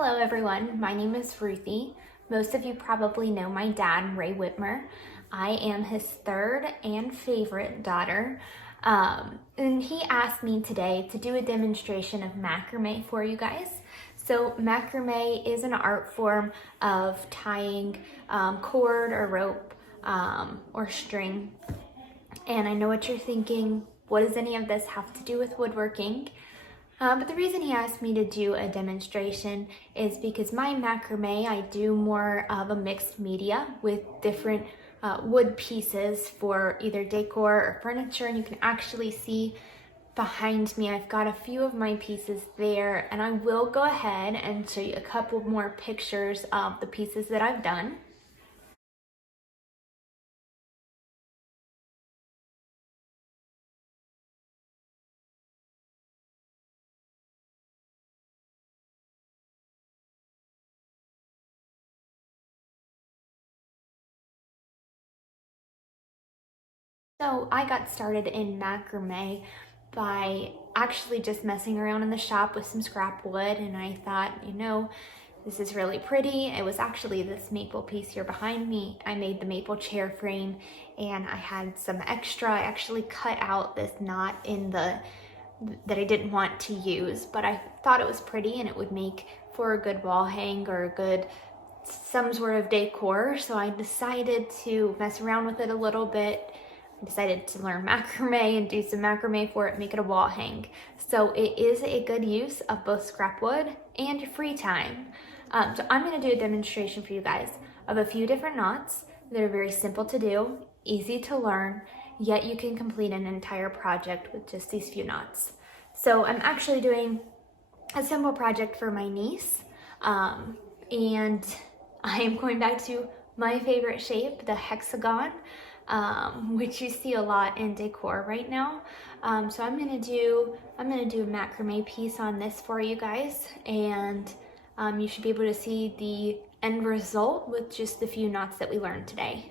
Hello everyone, my name is Ruthie. Most of you probably know my dad, Ray Whitmer. I am his third and favorite daughter. And he asked me today to do a demonstration of macrame for you guys. So macrame is an art form of tying cord or rope or string. And I know what you're thinking, what does any of this have to do with woodworking? But the reason he asked me to do a demonstration is because my macrame, I do more of a mixed media with different wood pieces for either decor or furniture. And you can actually see behind me, I've got a few of my pieces there, and I will go ahead and show you a couple more pictures of the pieces that I've done. So I got started in macrame by actually just messing around in the shop with some scrap wood, and I thought, this is really pretty. It was actually this maple piece here behind me. I made the maple chair frame, and I had some extra. I actually cut out this knot in that I didn't want to use, but I thought it was pretty and it would make for a good wall hang or some sort of decor. So I decided to mess around with it a little bit. I decided to learn macrame and do some macrame for it, make it a wall hang. So it is a good use of both scrap wood and your free time. So I'm gonna do a demonstration for you guys of a few different knots that are very simple to do, easy to learn, yet you can complete an entire project with just these few knots. So I'm actually doing a simple project for my niece, and I am going back to my favorite shape, the hexagon, which you see a lot in decor right now. So I'm gonna do a macrame piece on this for you guys, and you should be able to see the end result with just the few knots that we learned today.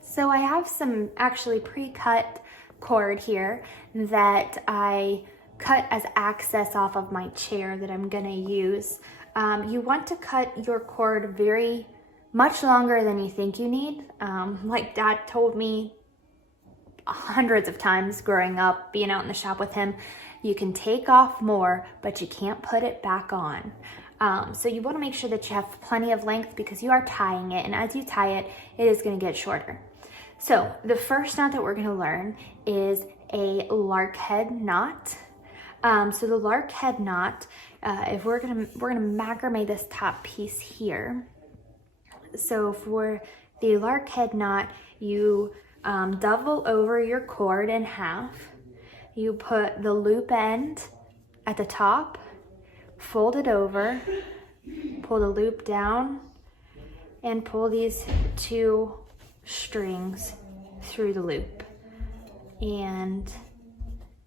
So I have some actually pre-cut cord here that I cut as access off of my chair that I'm gonna use. You want to cut your cord very much longer than you think you need. Like Dad told me hundreds of times growing up, being out in the shop with him, you can take off more, but you can't put it back on. So you want to make sure that you have plenty of length because you are tying it, and as you tie it, it is going to get shorter. So the first knot that we're going to learn is a lark head knot. So the lark head knot, if we're gonna macrame this top piece here. So for the lark head knot, you double over your cord in half. You put the loop end at the top, fold it over, pull the loop down, and pull these two strings through the loop. And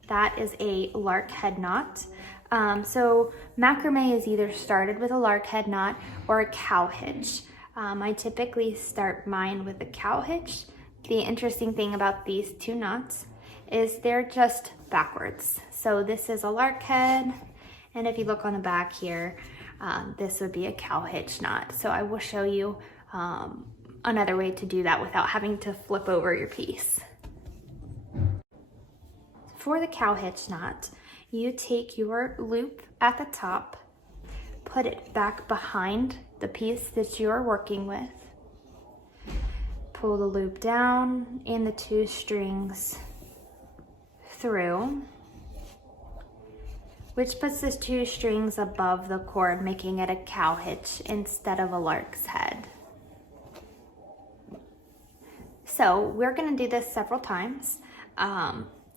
that is a lark head knot. So macrame is either started with a lark head knot or a cow hitch. I typically start mine with a cow hitch. The interesting thing about these two knots is they're just backwards. So this is a lark head, and if you look on the back here, this would be a cow hitch knot. So I will show you another way to do that without having to flip over your piece. For the cow hitch knot, you take your loop at the top, put it back behind the piece that you are working with, pull the loop down and the two strings through, which puts the two strings above the cord, making it a cow hitch instead of a lark's head. So we're gonna do this several times.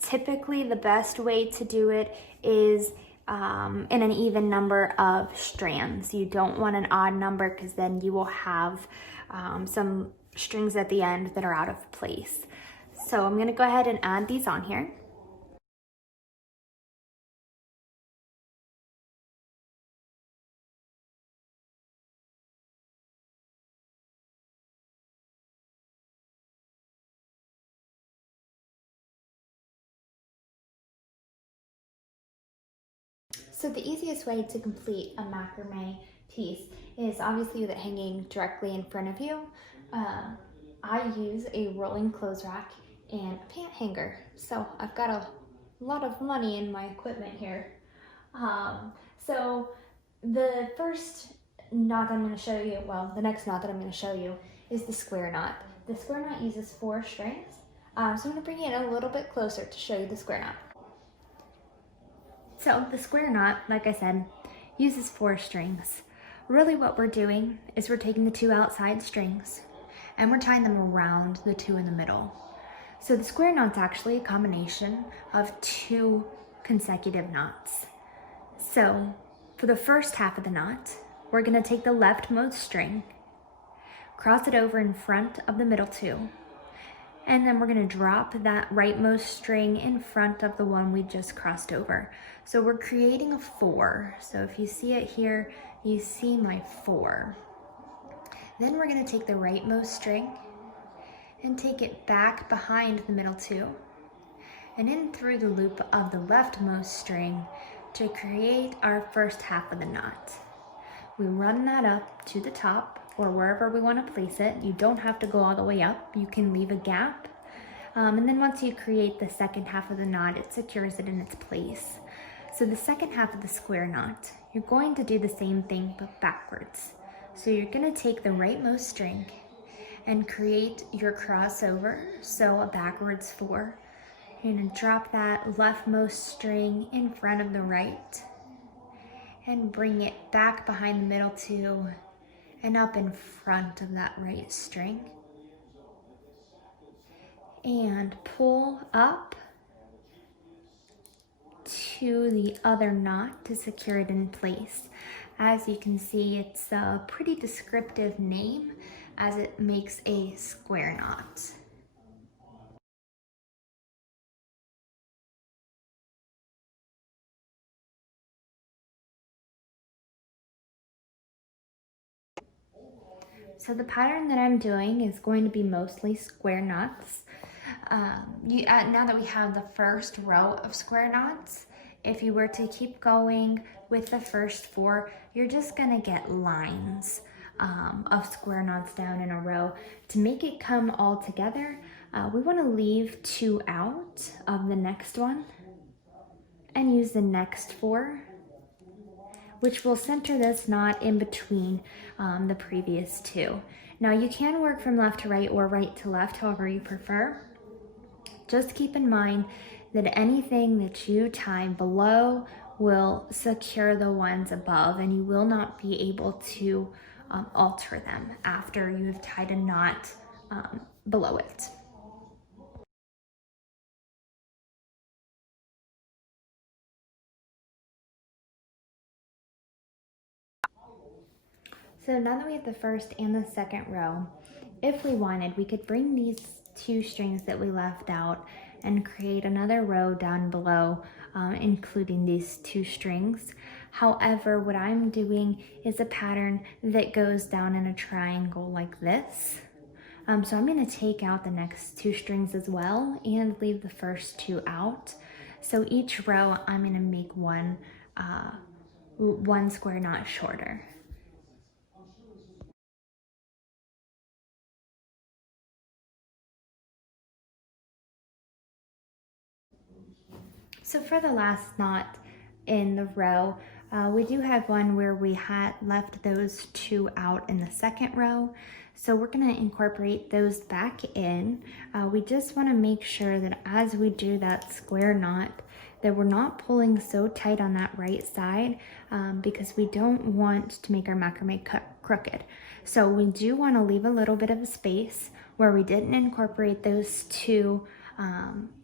Typically the best way to do it is in an even number of strands. You don't want an odd number because then you will have some strings at the end that are out of place. So I'm gonna go ahead and add these on here. So the easiest way to complete a macrame piece is obviously with it hanging directly in front of you. I use a rolling clothes rack and a pant hanger. So I've got a lot of money in my equipment here. So the first knot that I'm going to show you, well, the next knot that I'm going to show you is the square knot. The square knot uses 4 strings. So I'm going to bring it a little bit closer to show you the square knot. So the square knot, like I said, uses 4 strings. Really what we're doing is we're taking the 2 outside strings and we're tying them around the 2 in the middle. So the square knot's actually a combination of 2 consecutive knots. So for the first half of the knot, we're going to take the leftmost string, cross it over in front of the middle 2, and then we're going to drop that rightmost string in front of the one we just crossed over. So we're creating a 4. So if you see it here, you see my 4. Then we're going to take the rightmost string and take it back behind the middle 2 and in through the loop of the leftmost string to create our first half of the knot. We run that up to the top or wherever we want to place it. You don't have to go all the way up. You can leave a gap. And then once you create the second half of the knot, it secures it in its place. So the second half of the square knot, you're going to do the same thing but backwards. So you're going to take the rightmost string and create your crossover, so a backwards 4. You're going to drop that leftmost string in front of the right and bring it back behind the middle 2 and up in front of that right string. And pull up to the other knot to secure it in place. As you can see, it's a pretty descriptive name as it makes a square knot. So the pattern that I'm doing is going to be mostly square knots. Now that we have the first row of square knots, if you were to keep going with the first 4, you're just gonna get lines of square knots down in a row. To make it come all together, we wanna leave 2 out of the next one and use the next 4, which will center this knot in between the previous 2. Now you can work from left to right or right to left, however you prefer. Just keep in mind that anything that you tie below will secure the ones above, and you will not be able to alter them after you have tied a knot below it. So now that we have the first and the second row, if we wanted, we could bring these 2 strings that we left out and create another row down below, including these 2 strings. However, what I'm doing is a pattern that goes down in a triangle like this. So I'm going to take out the next 2 strings as well and leave the first 2 out. So each row I'm going to make one square knot shorter. So for the last knot in the row, we do have one where we had left those 2 out in the second row. So we're gonna incorporate those back in. We just wanna make sure that as we do that square knot, that we're not pulling so tight on that right side because we don't want to make our macrame cut crooked. So we do wanna leave a little bit of a space where we didn't incorporate those 2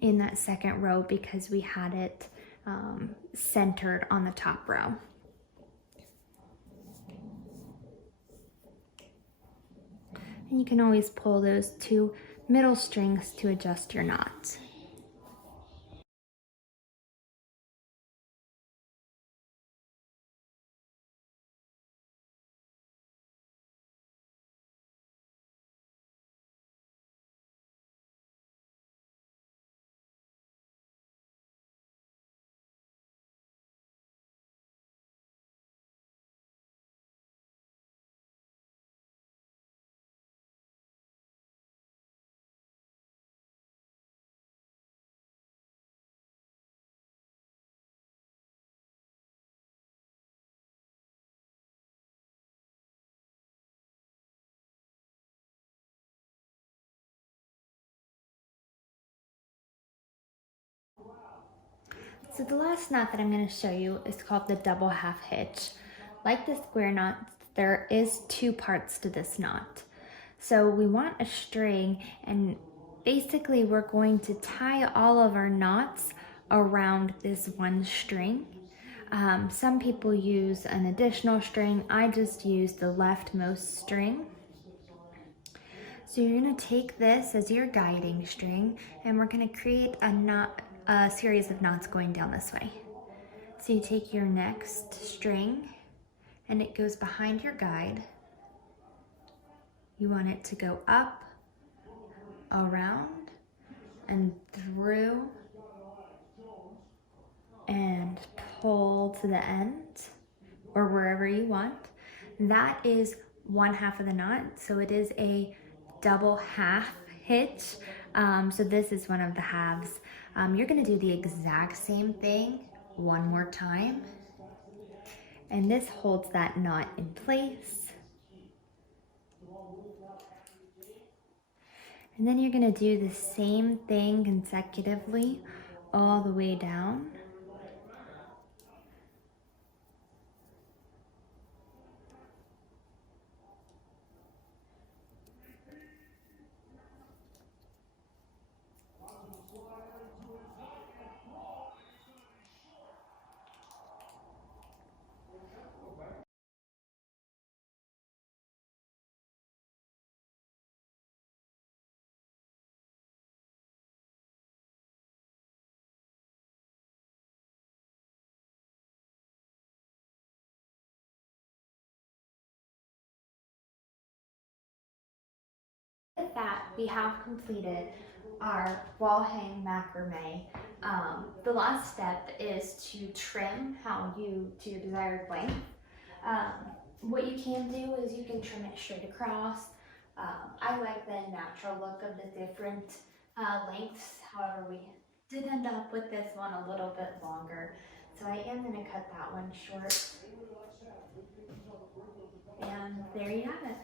in that second row because we had it centered on the top row. And you can always pull those 2 middle strings to adjust your knot. So the last knot that I'm going to show you is called the double half hitch. Like the square knot, there is two parts to this knot. So we want a string, and basically we're going to tie all of our knots around this one string. Some people use an additional string. I just use the leftmost string. So you're going to take this as your guiding string, and we're going to create a series of knots going down this way. So you take your next string, and it goes behind your guide. You want it to go up, around, and through, and pull to the end, or wherever you want. That is one half of the knot, so it is a double half hitch. So this is one of the halves. You're gonna do the exact same thing one more time, and this holds that knot in place. And then you're gonna do the same thing consecutively all the way down. With that, we have completed our wall hang macrame. The last step is to trim to your desired length. What you can do is you can trim it straight across. I like the natural look of the different lengths. However, we did end up with this one a little bit longer. So I am going to cut that one short. And there you have it.